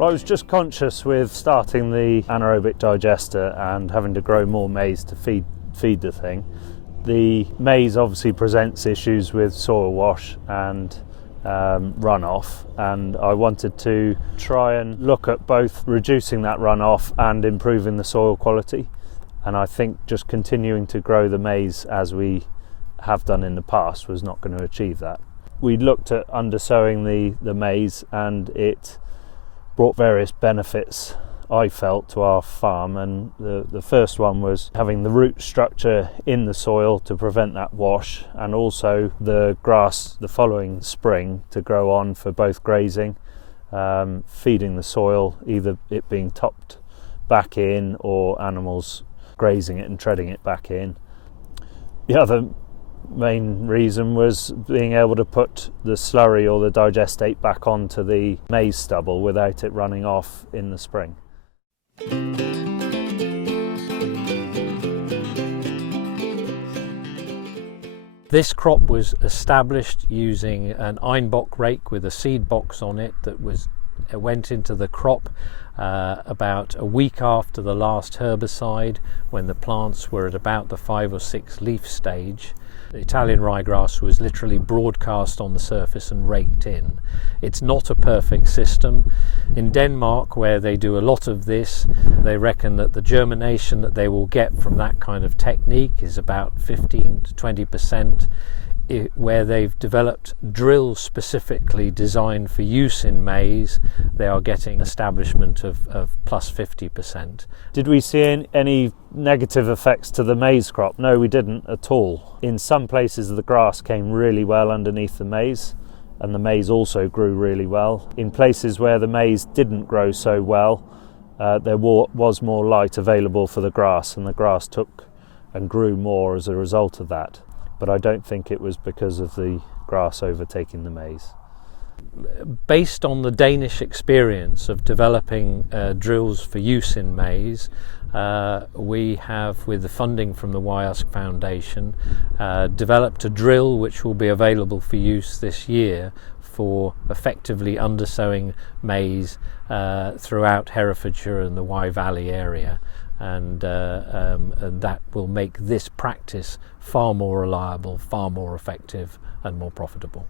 Well, I was just conscious with starting the anaerobic digester and having to grow more maize to feed the thing. The maize obviously presents issues with soil wash and runoff, and I wanted to try and look at both reducing that runoff and improving the soil quality. And I think just continuing to grow the maize as we have done in the past was not going to achieve that. We looked at undersowing the maize, and it brought various benefits, I felt, to our farm. And the first one was having the root structure in the soil to prevent that wash, and also the grass the following spring to grow on for both grazing, feeding the soil, either it being topped back in or animals grazing it and treading it back in. The other main reason was being able to put the slurry or the digestate back onto the maize stubble without it running off in the spring. This crop was established using an Einbock rake with a seed box on it that went into the crop about a week after the last herbicide, when the plants were at about the 5 or 6 leaf stage. The Italian ryegrass was literally broadcast on the surface and raked in. It's not a perfect system. In Denmark, where they do a lot of this, they reckon that the germination that they will get from that kind of technique is about 15 to 20%. Where they've developed drills specifically designed for use in maize, they are getting establishment of plus 50%. Did we see any negative effects to the maize crop? No, we didn't at all. In some places the grass came really well underneath the maize, and the maize also grew really well. In places where the maize didn't grow so well, there was more light available for the grass, and the grass took and grew more as a result of that. But I don't think it was because of the grass overtaking the maize. Based on the Danish experience of developing drills for use in maize, we have, with the funding from the WIASC Foundation, developed a drill which will be available for use this year for effectively undersowing maize throughout Herefordshire and the Wye Valley area. And that will make this practice far more reliable, far more effective and more profitable.